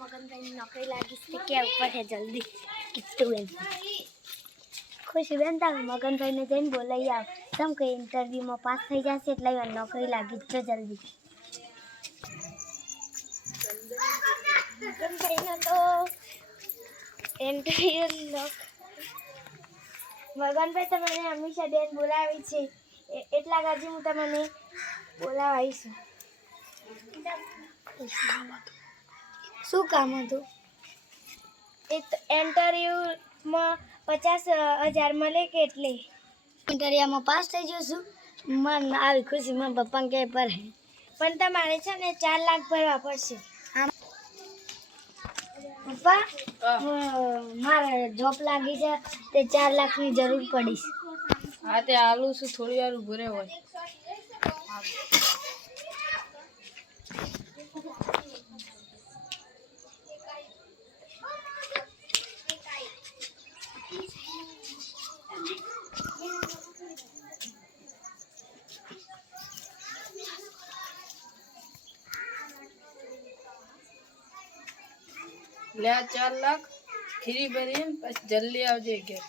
મગનભાઈની નોકરી લાગી છે કે ઉપર છે જલ્દી કિટ્ટુબેન ખુશીબેન તમે મગનભાઈને જઈને બોલાવી આવ તમ કે ઇન્ટરવ્યુમાં પાસ થઈ જશે એટલે નોકરી લાગી જ જલ્દી મગનભાઈને તો ઇન્ટરવ્યુ મગનભાઈ તમને હંમેશા બેન બોલાવી છે એટલા ગાજી હું તમને બોલાવીશું શું કામ હતું એ ઇન્ટરવ્યુમાં 50,000 મળે કે એટલે ઇન્ટરવ્યુમાં પાસ થઈ જશું મન આવી ખુશી મારા પપ્પાને કહે પર પણ તમારે છે ને 4 લાખ ભરવા પડશે પપ્પા મારે જોબ લાગી છે તે 4 લાખની જરૂર પડીશ હા તે આલું છું થોડી વાર ઉભો રહ્યો હોય લે 4 લાખ ફ્રી ભરીને પછી જલ્દી આવજે ઘેર